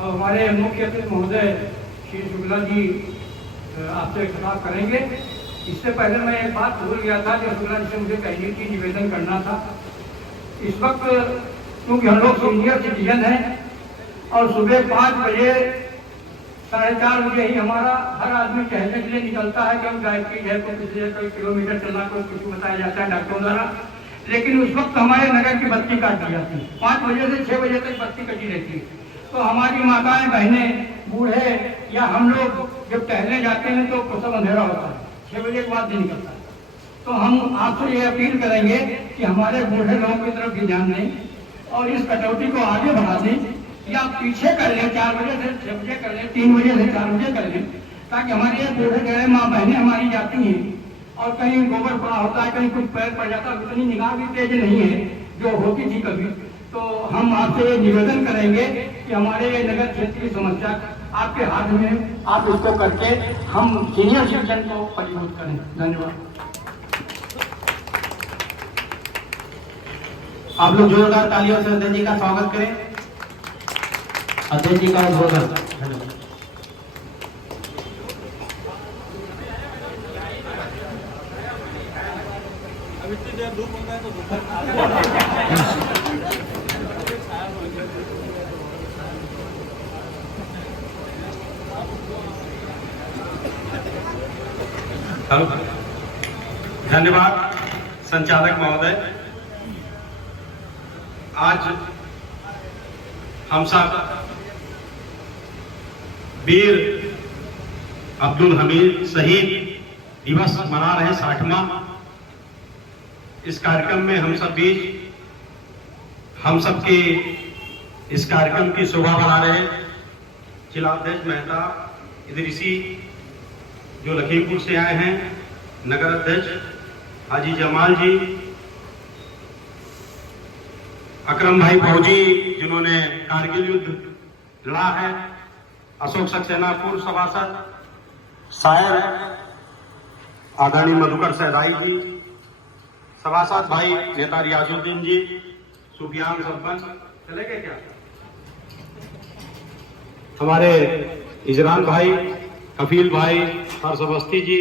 और हमारे मुख्य अतिथि महोदय श्री शुक्ला जी आपसे खिताब करेंगे। इससे पहले मैं एक बात भूल गया था जो शुक्ला जी से मुझे कहने की निवेदन करना था। इस वक्त क्योंकि हम लोग सीनियर सिटीजन हैं और सुबह 5 बजे 4:30 बजे ही हमारा हर आदमी टहलने के लिए निकलता है। कहीं डायबिटीज है तो किसी कोई किलोमीटर चलना कोई कुछ बताया जाता है डॉक्टरों द्वारा, लेकिन उस वक्त हमारे नगर की बत्ती काट दी जाती है। 5 बजे से 6 बजे तक बत्ती कटी रहती है। तो हमारी माताएं बहनें बूढ़े या हम लोग जब टहलने जाते हैं तो सब अंधेरा होता है, 6 बजे के बाद नहीं निकलता है। तो हम आपसे ये अपील करेंगे कि हमारे बूढ़े लोगों की तरफ भी ध्यान दें और इस कटौती को आगे बढ़ा दें या पीछे कर लें, 4 बजे से 6 बजे कर लें, 3 बजे से 4 बजे कर लें, ताकि हमारे बूढ़े गहरे माँ बहनें हमारी जाती हैं और कहीं गोबर पड़ा होता है, कहीं कुछ पैर पड़ जाता है, उतनी निगाह भी तेज नहीं है जो होती थी कभी। तो हम आपसे निवेदन करेंगे कि हमारे नगर क्षेत्र की समस्या आपके हाथ में, आप इसको करके हम सीनियर सिटीजन को परिबोध करें। धन्यवाद। आप लोग जोरदार तालियों से अध्यक्ष जी का स्वागत करें। अध्यक्ष जी का जोरदार धन्यवाद। धन्यवाद संचालक महोदय। आज हम सब वीर अब्दुल हमीद शहीद दिवस मना रहे हैं 60वां। इस कार्यक्रम में हम सबके इस कार्यक्रम की शोभा बढ़ा रहे जिलाध्यक्ष मेहता इदरीसी जो लखीमपुर से आए हैं, नगर अध्यक्ष हाजी जमाल जी, अकरम भाई फौजी जिन्होंने कारगिल युद्ध लड़ा है, अशोक सक्सेना पूर्व सभासद, शायर आदरणीय मधुकर सहदाई जी, सभासद भाई नेता रियाजुद्दीन जी, सुफियान सरपंच चले गए क्या, हमारे इजरान भाई, कफील भाई, हर्षवस्थी जी,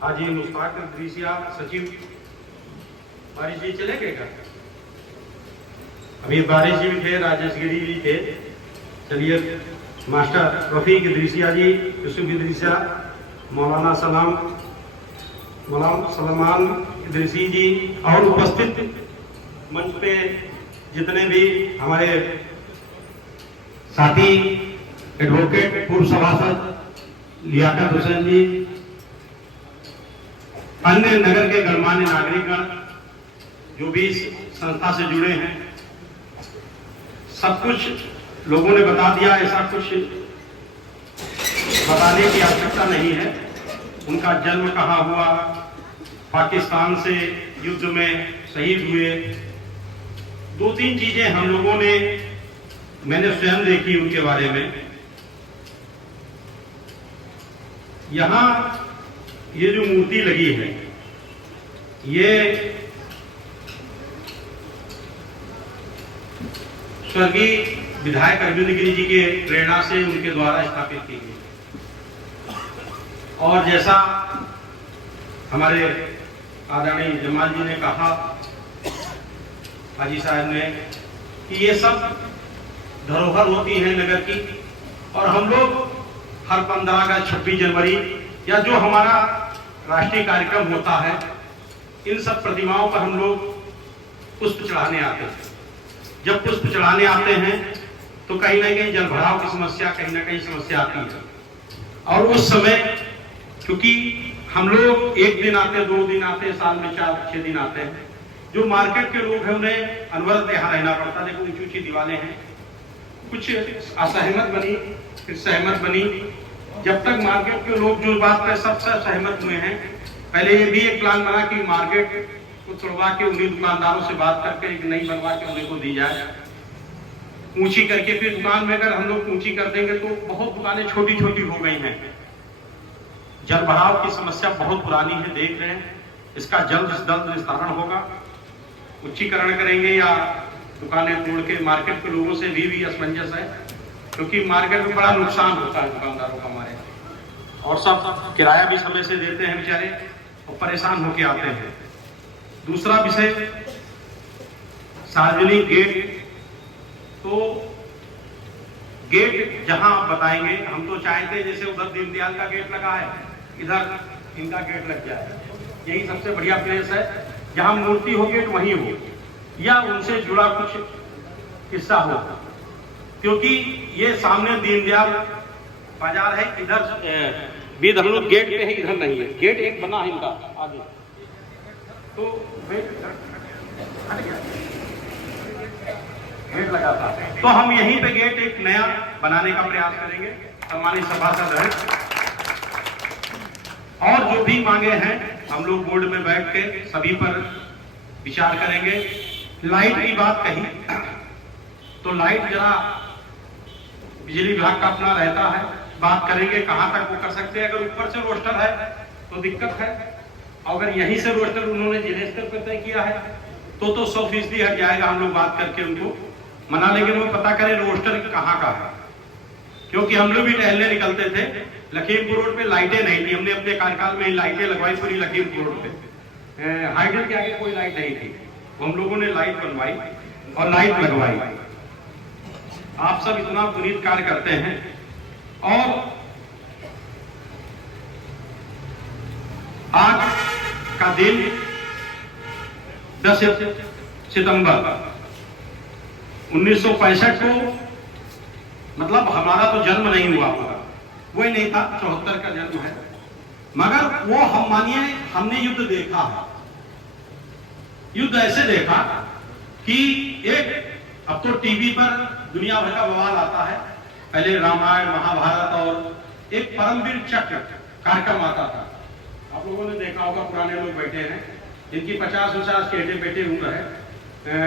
हाजी मुश्ताक इदरीसिया सचिव बारिश जी चले गए क्या, अभी बारिश जी भी थे, राजेश गिरी जी थे। चलिए मास्टर रफीक इदरीसिया जी, यूसुफ इदरीसिया, मौलाना सलमान इदरीसी जी और उपस्थित मंच पे जितने भी हमारे साथी एडवोकेट पूर्व सभासद लियाकत हुसैन जी, अन्य नगर के गणमान्य नागरिकगण जो भी इस संस्था से जुड़े हैं, सब कुछ लोगों ने बता दिया। ऐसा कुछ बताने की आवश्यकता नहीं है। उनका जन्म कहाँ हुआ, पाकिस्तान से युद्ध में शहीद हुए, 2-3 चीजें हम लोगों ने, मैंने स्वयं देखी उनके बारे में। यहां ये जो मूर्ति लगी है, ये स्वर्गीय विधायक अर्जुन गिरी जी के प्रेरणा से उनके द्वारा स्थापित की गई। और जैसा हमारे आदरणीय जमाल जी ने कहा, हाजी साहब ने, कि ये सब धरोहर होती है नगर की, और हम लोग हर 15 अगस्त, 26 जनवरी या जो हमारा राष्ट्रीय कार्यक्रम होता है, इन सब प्रतिमाओं पर हम लोग पुष्प चढ़ाने आते हैं। जब पुष्प चढ़ाने आते हैं तो कहीं ना कहीं जल भराव की समस्या, कहीं ना कहीं समस्या आती है। और उस समय क्योंकि हम लोग 1 दिन आते हैं, 2 दिन आते हैं, साल में 4-6 दिन आते हैं, जो मार्केट के लोग हैं उन्हें अनवरत यहाँ रहना पड़ता है। देखो ऊंची ऊंची दीवारें हैं, कुछ असहमत बनी, फिर सहमत बनी। जब तक मार्केट के लोग जो बात पर सबसे सहमत हुए हैं, पहले ये भी एक प्लान बना कि मार्केट को तोड़वा के उन्हीं दुकानदारों से बात करके एक नई बनवा के उन्हीं को दी जाए, ऊंची करके। फिर दुकान में अगर हम लोग ऊंची कर देंगे तो बहुत दुकानें छोटी छोटी हो गई हैं। जल भराव की समस्या बहुत पुरानी है, देख रहे हैं। इसका जल्द से जल्द निस्तारण होगा। उच्चीकरण करेंगे या दुकानें तोड़ के, मार्केट के लोगों से भी असमंजस है, क्योंकि मार्केट में बड़ा नुकसान होता है दुकानदारों का हमारे, और सब किराया भी समय से देते हैं बेचारे और परेशान होके आते हैं। दूसरा विषय सार्वजनिक गेट, तो गेट जहां आप बताएंगे, हम तो चाहते हैं जैसे उधर दीनदयाल का गेट लगा है, इधर इनका गेट लग जाए, यही सबसे बढ़िया प्लेस है, जहां मूर्ति हो गेट वहीं हो, या उनसे जुड़ा कुछ किस्सा हो, क्योंकि ये सामने दीनदयाल बाजार है, इधर भी धनुष गेट पे है, इधर नहीं है, गेट एक बना है इनका आगे, तो गेट लगा था, तो हम यहीं पे गेट एक नया बनाने का प्रयास करेंगे। सम्मानित सभासद हैं, और जो भी मांगे हैं हम लोग बोर्ड में बैठ के सभी पर विचार करेंगे। लाइट की बात कही, तो लाइट जरा बिजली विभाग का अपना रहता है, बात करेंगे कहां तक वो कर सकते हैं। अगर ऊपर से रोस्टर है तो दिक्कत है, अगर यहीं से रोस्टर उन्होंने जिले स्तर पर तय किया है तो 100% हट जाएगा, हम लोग बात करके उनको मना, लेकिन वो पता करें रोस्टर कहाँ का है, क्योंकि हम लोग भी टहलने निकलते थे, लखीमपुर रोड पे लाइटें नहीं थी, हमने अपने कार्यकाल में ही लाइटें लगवाई पूरी लखीमपुर रोड पे, हाइडल के आगे कोई लाइट नहीं थी, तो हम लोगों ने लाइट बनवाई और लाइट लगवाई। आप सब इतना पुनीत कार्य करते हैं, और आज का दिन 10 सितंबर 1965 को, मतलब हमारा तो जन्म नहीं हुआ होगा, वो ही नहीं था, 74 का जन्म है, मगर वो हम मानिए हमने युद्ध देखा है। युद्ध ऐसे देखा कि एक, अब तो टीवी पर दुनिया भर का बवाल आता है, पहले रामायण महाभारत और एक परमवीर चक्र कार्यक्रम आता था, आप लोगों ने देखा होगा, पुराने लोग बैठे हैं जिनकी 50-50 के बेटे उम्र है,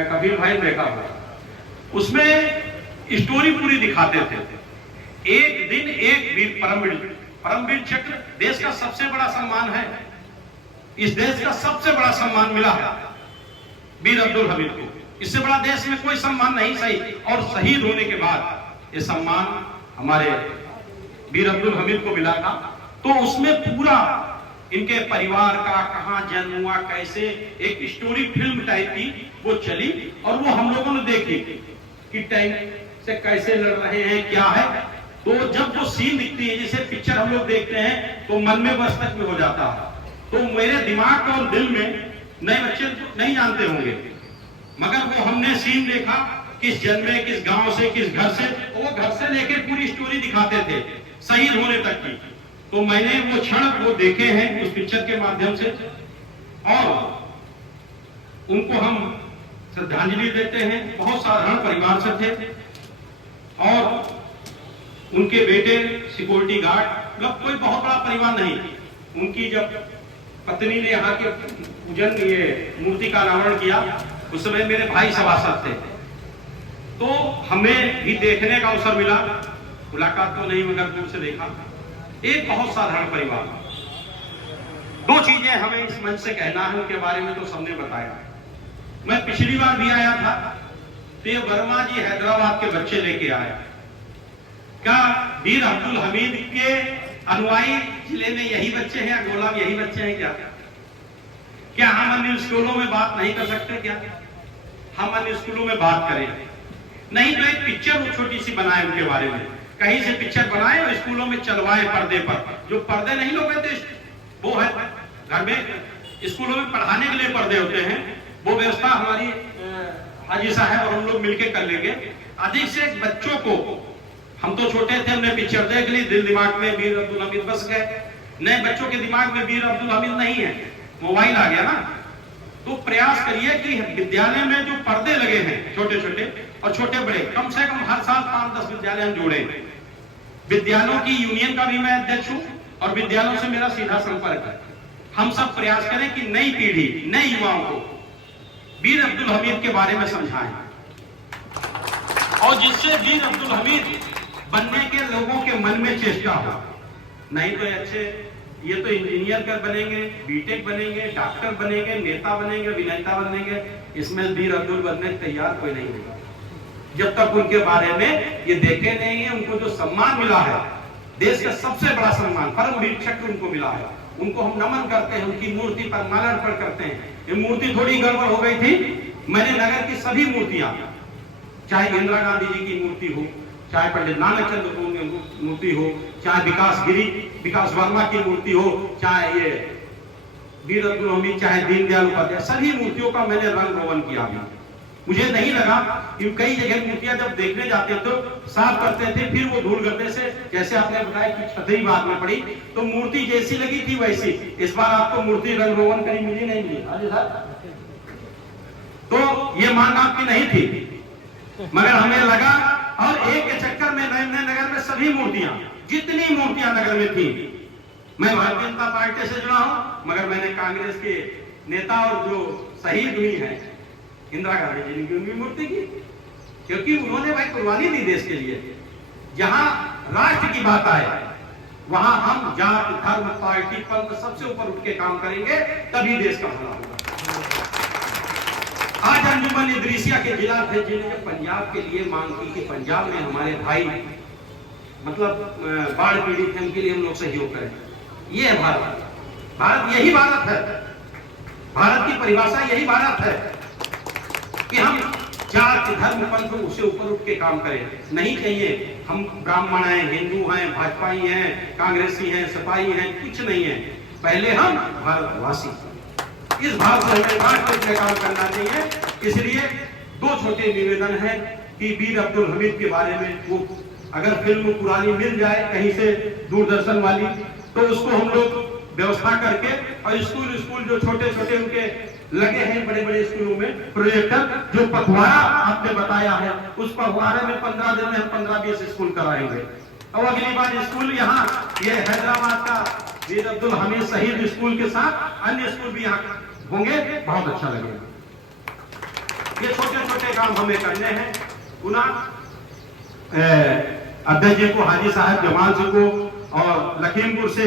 कबीर भाई देखा होगा, उसमें स्टोरी पूरी दिखाते थे। एक दिन एक वीर परमवीर चक्र देश का सबसे बड़ा सम्मान है, इस देश का सबसे बड़ा सम्मान मिला है वीर अब्दुल हमीद को, इससे बड़ा देश में कोई सम्मान नहीं, सही, और शहीद होने के बाद ये सम्मान हमारे वीर अब्दुल हमीद को मिला था। तो उसमें पूरा इनके परिवार का कहां जन्म हुआ, कैसे, एक स्टोरी फिल्म टाइप की वो चली, और वो हम लोगों ने देखी कि टैंक से कैसे लड़ रहे हैं, क्या है। तो जब वो सीन दिखती है, जैसे पिक्चर हम लोग देखते हैं, तो मन में बस तक में हो जाता है। तो मेरे दिमाग और दिल में, नए बच्चे नहीं जानते होंगे, मगर वो हमने सीन देखा, किस जन्मे, किस गांव से, किस घर से, वो घर से लेकर पूरी स्टोरी दिखाते थे शहीद होने तक की। तो मैंने वो क्षण वो देखे हैं उस पिक्चर के माध्यम से, और उनको हम श्रद्धांजलि देते हैं। बहुत साधारण परिवार से थे, और उनके बेटे सिक्योरिटी गार्ड, मतलब कोई बहुत बड़ा परिवार नहीं। उनकी जब पत्नी ने यहाँ के पूजन, ये मूर्ति का अनावरण किया, उस समय मेरे भाई सभासद थे, तो हमें भी देखने का अवसर मिला, मुलाकात तो नहीं मगर दूर से देखा। एक बहुत साधारण परिवार। दो चीजें हमें इस मंच से कहना है, उनके बारे में तो सबने बताया। मैं पिछली बार भी आया था, तो ये वर्मा जी हैदराबाद के बच्चे लेके आए। क्या वीर अब्दुल हमीद के अनुयायी जिले में यही बच्चे हैं, गोलाम यही बच्चे हैं क्या हम अन्य स्कूलों में बात नहीं कर सकते? क्या हम अन्य स्कूलों में बात करें? नहीं तो एक पिक्चर वो छोटी सी बनाए उनके बारे में, कहीं से पिक्चर बनाए और स्कूलों में चलवाए पर्दे पर। जो पर्दे नहीं लोग कहते, वो है घर में स्कूलों में पढ़ाने के लिए पर्दे होते हैं, वो व्यवस्था हमारी हाजी साहब और हम लोग मिलकर कर लेंगे। अधिक से बच्चों को, हम तो छोटे थे, हमने पिक्चर देख ली, दिल दिमाग में वीर अब्दुल हमीद बस गए। नए बच्चों के दिमाग में वीर अब्दुल हमीद नहीं है, मोबाइल आ गया ना। तो प्रयास करिए कि विद्यालय में जो पर्दे लगे हैं छोटे छोटे और छोटे बड़े, कम से कम हर साल 5-10 विद्यालय हम जोड़े। विद्यालयों की यूनियन का भी मैं अध्यक्ष हूं और विद्यालयों से मेरा सीधा संपर्क है। हम सब प्रयास करें कि नई पीढ़ी, नए युवाओं को वीर अब्दुल हमीद के बारे में समझाएं, और जिससे वीर अब्दुल हमीद बनने के लोगों के मन में चेष्टा हो। नहीं तो अच्छे ये तो इंजीनियर कर बनेंगे, बीटेक बनेंगे, डॉक्टर बनेंगे, नेता बनेंगे, अभिनेता बनेंगे, इसमें वीर अब्दुल बनने तैयार कोई नहीं होगा। जब तक उनके बारे में ये देखे नहीं है। उनको जो सम्मान मिला है, देश का सबसे बड़ा सम्मान परम वीर चक्र उनको मिला है, उनको हम नमन करते हैं, उनकी मूर्ति पर माल्यार्पण करते हैं। ये मूर्ति थोड़ी गड़बड़ हो गई थी। मैंने नगर की सभी मूर्तियां, चाहे इंदिरा गांधी जी की मूर्ति हो, चाहे पंडित नानक चंद्र की मूर्ति हो, चाहे विकास वर्मा की मूर्ति हो, चाहे ये वीर अब्दुल हमीद, चाहे दीनदयाल उपाध्याय, सभी मूर्तियों का मैंने रंग रोगन किया। मुझे नहीं लगा कि कई जगह मूर्तियां जब देखने जाते तो साफ करते थे, फिर वो धूल गर्दे से, जैसे आपने बताया कि छतरी बाद में पड़ी, तो मूर्ति जैसी लगी थी वैसी। इस बार आपको मूर्ति रंग रोगन करी मिली नहीं मिली? तो ये मांग आपकी नहीं थी, मगर हमें लगा, और एक के चक्कर में नगर में सभी मूर्तियां, जितनी मूर्तियां नगर में थी, मैं भारतीय जनता पार्टी से जुड़ा हूं, मगर मैंने कांग्रेस के नेता और जो शहीद हुई हैं इंदिरा गांधी जी की उनकी मूर्ति की, क्योंकि उन्होंने भाई कुर्बानी दी देश के लिए। जहां राष्ट्र की बात आए वहां हम जात धर्म पार्टी पंथ सबसे ऊपर उठ के काम करेंगे, तभी देश का भला होगा। आज अंजुमन इदरिसिया के जिला थे जिन्होंने पंजाब के लिए मांग की कि पंजाब में हमारे भाई मतलब बाढ़ पीड़ित हैं, उनके लिए हम लोग सहयोग करें। ये है भारत, भारत यही भारत है, भारत की परिभाषा यही भारत है कि हम जाति धर्म पंथ उससे ऊपर उठ के काम करें। नहीं चाहिए हम ब्राह्मण हैं, हिंदू हैं, भाजपाई हैं, कांग्रेसी हैं, सपाई हैं, कुछ नहीं है। पहले हम भारतवासी, इस भाव से हमें राष्ट्र में काम करना चाहिए। इसलिए दो छोटे निवेदन है कि वीर अब्दुल हमीद के बारे में, वो अगर फिल्म पुरानी मिल जाए कहीं से दूरदर्शन वाली, तो उसको हम लोग व्यवस्था करके, और स्कूल जो छोटे छोटे उनके लगे हैं बड़े बड़े स्कूलों में प्रोजेक्टर, जो पखवाड़ा आपने बताया है, उस पखवाड़े में 15 दिन में हम 15-20 स्कूल कराएंगे। और अगली बार स्कूल यहाँ ये हैदराबाद का वीर अब्दुल हमीद शहीद स्कूल के साथ अन्य स्कूल भी यहाँ होंगे, बहुत अच्छा लगेगा। ये छोटे छोटे काम हमें करने हैं। पुनः अध्यक्ष जी को, हाजी साहब जमाल जी को, और लखीमपुर से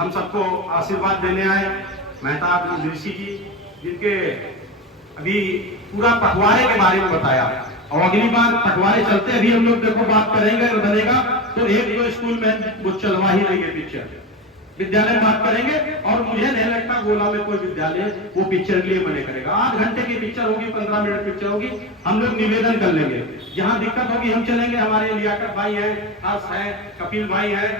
हम सबको आशीर्वाद देने आए मेहताब इदरिसी जी, जिनके अभी पूरा पखवाड़े के बारे में बताया। और अगली बार पखवाड़े चलते अभी हम लोग देखो बात करेंगे, अगर बनेगा तो 1-2 स्कूल में वो चलवा ही लेंगे पिक्चर, विद्यालय बात करेंगे। और मुझे नहीं लगता गोला में कोई विद्यालय वो पिक्चर के लिए बने करेगा। 8 घंटे की पिक्चर होगी, 15 मिनट पिक्चर होगी, हम लोग निवेदन कर लेंगे। जहां दिक्कत होगी हम चलेंगे, हमारे लियाकत भाई हैं, खास है, कपिल भाई हैं,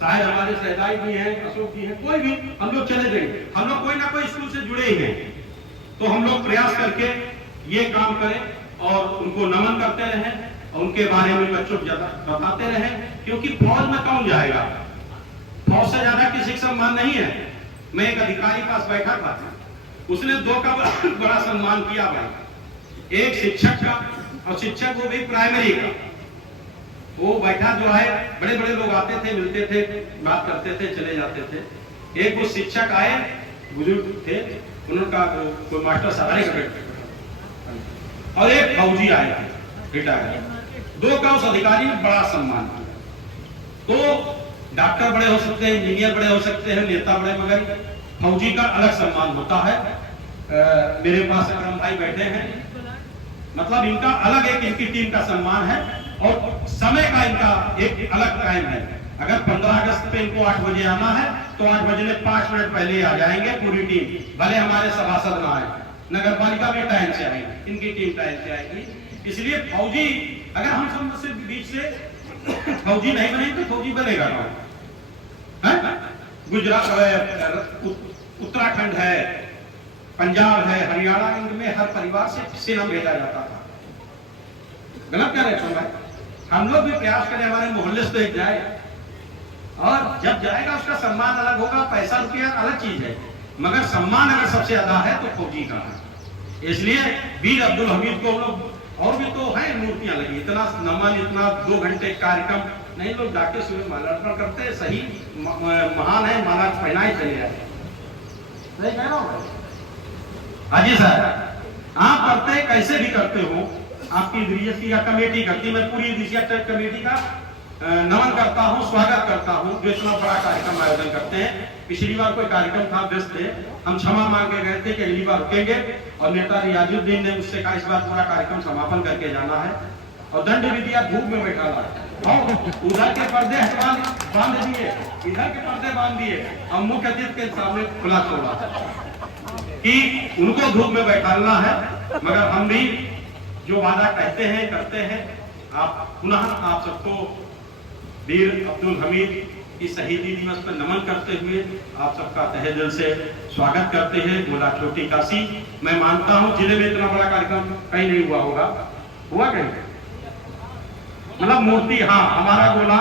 शायद हमारे सहदाई भी हैं, अशोक जी हैं, कोई भी हम लोग चले जाएंगे। हम लोग कोई ना कोई स्कूल से जुड़े ही हैं, तो हम लोग प्रयास करके ये काम करें और उनको नमन करते रहें और उनके बारे में बच्चों को ज्यादा बताते रहें। क्योंकि फौज में कौन जाएगा, फौज से ज्यादा किसी का सम्मान नहीं है। मैं एक अधिकारी पास बैठा था, उसने 2 का बड़ा सम्मान किया भाई, एक शिक्षक का, और शिक्षक वो भी प्राइमरी का। वो बैठा जो है, बड़े बड़े लोग आते थे, मिलते थे, बात करते थे, चले जाते थे। एक वो शिक्षक आए, बुजुर्ग थे, उनका कोई मास्टर साहब, और एक फौजी आए थे रिटायर। 2 का उस अधिकारी ने बड़ा सम्मान किया। तो डॉक्टर बड़े हो सकते हैं, इंजीनियर बड़े हो सकते हैं, नेता बड़े, मगर फौजी का अलग सम्मान होता है। मेरे पास अकरम भाई बैठे हैं, मतलब इनका अलग एक इनकी टीम का सम्मान है, और समय का इनका एक अलग टाइम है। अगर 15 अगस्त पे इनको 8 बजे आना है तो 8 बजे में 5 मिनट पहले आ जाएंगे पूरी टीम, भले हमारे सभासद ना आए, नगर पालिका भी टाइम से आएगी, इनकी टीम टाइम से आएगी। इसलिए फौजी, अगर हम सब से बीच से फौजी नहीं बने तो फौजी बनेगा कौन? गुजरात, उत्तराखंड है, पंजाब है, हरियाणा, इनमें हर परिवार से सेना भेजा जाता था। गलत क्या रहे भाई? हम लोग भी प्रयास करें, हमारे मोहल्ले से एक जाए, और जब जाएगा उसका सम्मान अलग होगा, पैसा रुपया अलग चीज है, मगर सम्मान अगर सबसे ज्यादा है तो फौजी का है। इसलिए वीर अब्दुल हमीद को लोग, और भी तो है मूर्तियां लगी, इतना नमन, इतना 2 घंटे कार्यक्रम नहीं, लोग जाके सूर्य माल्यार्पण करते हैं, सही महान है, माला पहनाए चले जाते। सही कह रहा हूं हाजी साहब? आप करते कैसे भी करते हो, आपकी इदरिसिया कमेटी करती, मैं पूरी इदरिसिया कमेटी का नमन करता हूं, स्वागत करता हूं जो इतना बड़ा कार्यक्रम आयोजन करते हैं। पिछली बार कोई कार्यक्रम था, व्यस्त थे, हम क्षमा मांग के गए थे कि अगली बार रुकेंगे और नेता रियाजुद्दीन ने मुझसे कहा इस बार पूरा कार्यक्रम समापन करके जाना है और दंड भी दिया, धूप में बैठा रहा और उधर के पर्दे बांध दिए, इधर के पर्दे बांध दिए और मुख्य अतिथि के सामने खुला छोड़ा कि उनको धूप में बैठाना है। मगर हम भी जो वादा कहते हैं करते हैं। आप पुनः आप सबको वीर अब्दुल हमीद की शहीदी दिवस पर नमन करते हुए आप सबका तहे दिल से स्वागत करते हैं। गोला छोटी काशी, मैं मानता हूं जिले में इतना बड़ा कार्यक्रम कहीं नहीं हुआ होगा, हुआ कहीं मतलब मूर्ति, हाँ हमारा गोला,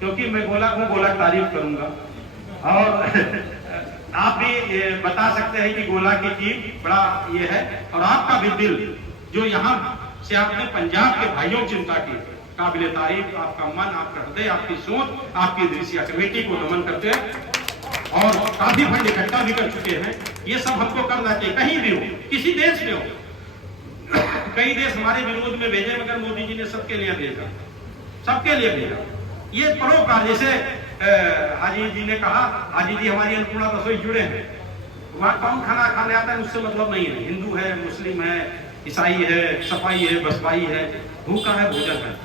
क्योंकि मैं गोला को गोला तारीफ करूंगा और आप भी बता सकते हैं कि गोला की कीमत बड़ा ये है। और आपका भी दिल जो यहाँ से आपने पंजाब के भाइयों की चिंता की, काबिले तारीफ, आपका मन, आपका हृदय, आपकी सोच, आपकी दृश्य कमेटी को नमन करते हैं और काफी फंड इकट्ठा भी कर चुके हैं। ये सब हमको करना चाहिए, कहीं भी हो, किसी देश में हो। कई देश हमारे विरोध में भेजे, मगर मोदी जी ने सबके लिए भेजा, सबके लिए भेजा। ये परोपकार, जैसे हाजी जी ने कहा, हाजी जी हमारी अन्नपूर्णा रसोई जुड़े हैं, वहां कौन खाना खाने आता है उससे मतलब नहीं है, हिंदू है, मुस्लिम है, ईसाई है, सफाई है, बसपाई है, भूखा है, भोजन है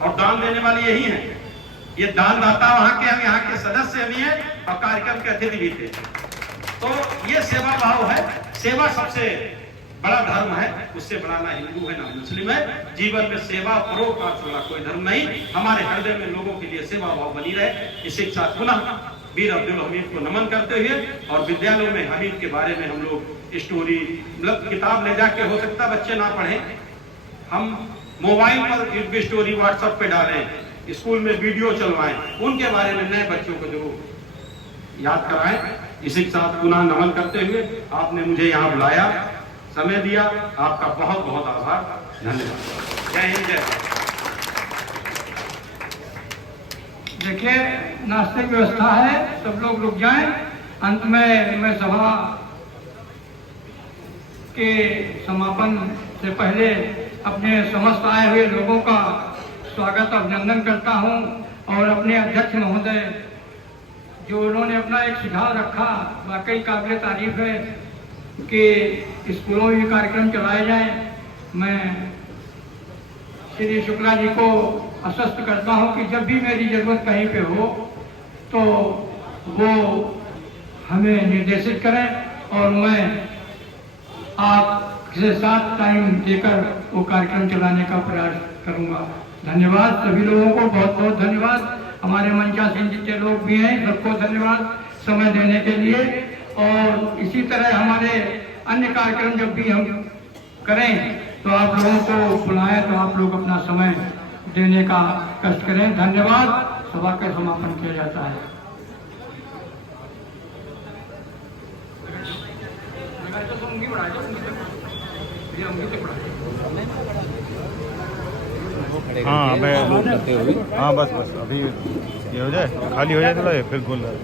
और दान देने वाले यही हैं। ये दानदाता वहां के, हम यहाँ के सदस्य भी हैं और कार्यक्रम के अतिथि भी थे। तो ये सेवा भाव है, सेवा सबसे बड़ा धर्म है, उससे बड़ा ना हिंदू है ना मुस्लिम है। जीवन में सेवा परोपकार छोड़ा कोई धर्म नहीं। हमारे हृदय में लोगों के लिए सेवा भाव बनी रहे। इसी के साथ पुनः वीर अब्दुल हमीद को नमन करते हुए और विद्यालयों में हमीद के बारे में हम लोग स्टोरी, मतलब किताब ले जाके, हो सकता बच्चे ना पढ़े, हम मोबाइल पर एक स्टोरी व्हाट्सएप पे डालें, स्कूल में वीडियो चलवाएं, उनके बारे में नए बच्चों को जो याद कराएं। इसी के साथ पुनः नमन करते हुए आपने मुझे यहाँ बुलाया, समय दिया, आपका बहुत बहुत आभार, धन्यवाद। जय हिंद, जय भारत। देखिए, नाश्ते की व्यवस्था है, सब लोग रुक जाएं। अंत में मैं सभा के समापन से पहले अपने समस्त आए हुए लोगों का स्वागत अभिनंदन करता हूं और अपने अध्यक्ष महोदय जो उन्होंने अपना एक सुझाव रखा, वाकई काबिल तारीफ है कि स्कूलों में भी कार्यक्रम चलाए जाएं। मैं श्री शुक्ला जी को आश्वस्त करता हूं कि जब भी मेरी जरूरत कहीं पे हो तो वो हमें निर्देशित करें और मैं आपके साथ टाइम देकर वो कार्यक्रम चलाने का प्रयास करूंगा। धन्यवाद सभी लोगों को, बहुत बहुत धन्यवाद। हमारे मंचासीन जितने लोग भी हैं सबको धन्यवाद समय देने के लिए। और इसी तरह हमारे अन्य कार्यक्रम जब भी हम करें तो आप लोगों को बुलाएं तो आप लोग अपना समय देने का कष्ट करें। धन्यवाद। सभा का समापन किया जाता है। हाँ मैं हाँ बस अभी ये हो जाए, खाली हो जाए थोड़ा, फिर बोल रहा है।